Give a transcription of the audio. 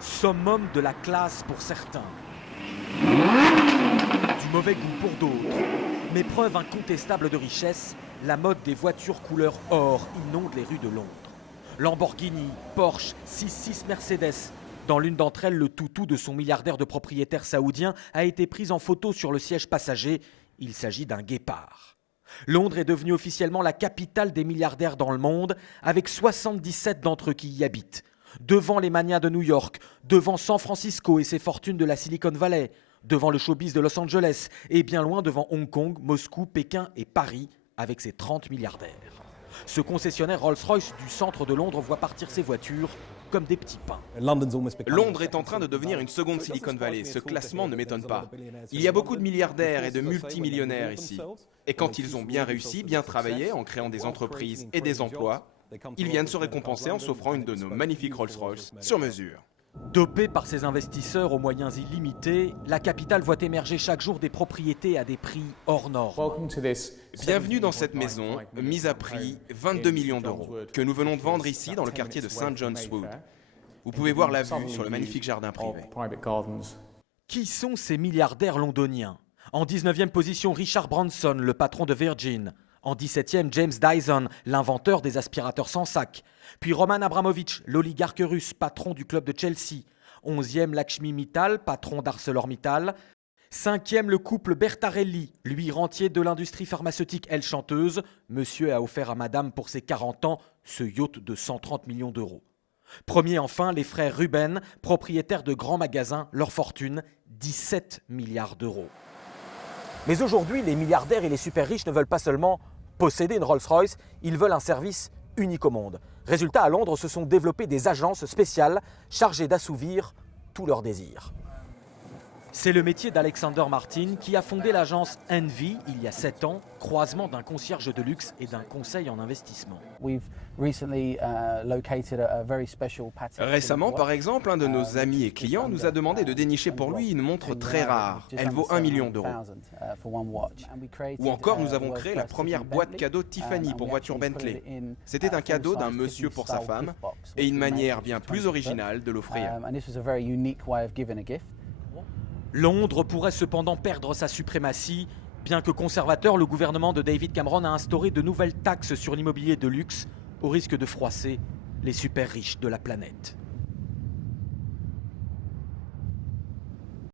Summum de la classe pour certains, du mauvais goût pour d'autres, mais preuve incontestable de richesse, la mode des voitures couleur or inonde les rues de Londres. Lamborghini, Porsche, 6 Mercedes. Dans l'une d'entre elles, le toutou de son milliardaire de propriétaire saoudien a été pris en photo sur le siège passager. Il s'agit d'un guépard. Londres est devenue officiellement la capitale des milliardaires dans le monde, avec 77 d'entre eux qui y habitent. Devant les manias de New York, devant San Francisco et ses fortunes de la Silicon Valley, devant le showbiz de Los Angeles et bien loin devant Hong Kong, Moscou, Pékin et Paris avec ses 30 milliardaires. Ce concessionnaire Rolls-Royce du centre de Londres voit partir ses voitures comme des petits pains. Londres est en train de devenir une seconde Silicon Valley. Ce classement ne m'étonne pas. Il y a beaucoup de milliardaires et de multimillionnaires ici. Et quand ils ont bien réussi, bien travaillé en créant des entreprises et des emplois, ils viennent se récompenser en s'offrant une de nos magnifiques Rolls-Royce sur mesure. Dopée par ses investisseurs aux moyens illimités, la capitale voit émerger chaque jour des propriétés à des prix hors normes. Bienvenue dans cette maison, mise à prix 22 millions d'euros, que nous venons de vendre ici dans le quartier de St. John's Wood. Vous pouvez voir la vue sur le magnifique jardin privé. Qui sont ces milliardaires londoniens ? En 19e position, Richard Branson, le patron de Virgin. En 17e, James Dyson, l'inventeur des aspirateurs sans sac. Puis Roman Abramovich, l'oligarque russe, patron du club de Chelsea. 11e, Lakshmi Mittal, patron d'ArcelorMittal. 5e, le couple Bertarelli, lui rentier de l'industrie pharmaceutique, elle chanteuse. Monsieur a offert à madame pour ses 40 ans ce yacht de 130 millions d'euros. Premier enfin, les frères Ruben, propriétaires de grands magasins, leur fortune, 17 milliards d'euros. Mais aujourd'hui, les milliardaires et les super riches ne veulent pas seulement posséder une Rolls-Royce, ils veulent un service unique au monde. Résultat, à Londres se sont développées des agences spéciales chargées d'assouvir tous leurs désirs. C'est le métier d'Alexander Martin qui a fondé l'agence Envy il y a 7 ans, croisement d'un concierge de luxe et d'un conseil en investissement. Récemment, par exemple, un de nos amis et clients nous a demandé de dénicher pour lui une montre très rare. Elle vaut 1 million d'euros. Ou encore, nous avons créé la première boîte cadeau Tiffany pour voiture Bentley. C'était un cadeau d'un monsieur pour sa femme et une manière bien plus originale de l'offrir. Londres pourrait cependant perdre sa suprématie. Bien que conservateur, le gouvernement de David Cameron a instauré de nouvelles taxes sur l'immobilier de luxe, au risque de froisser les super riches de la planète.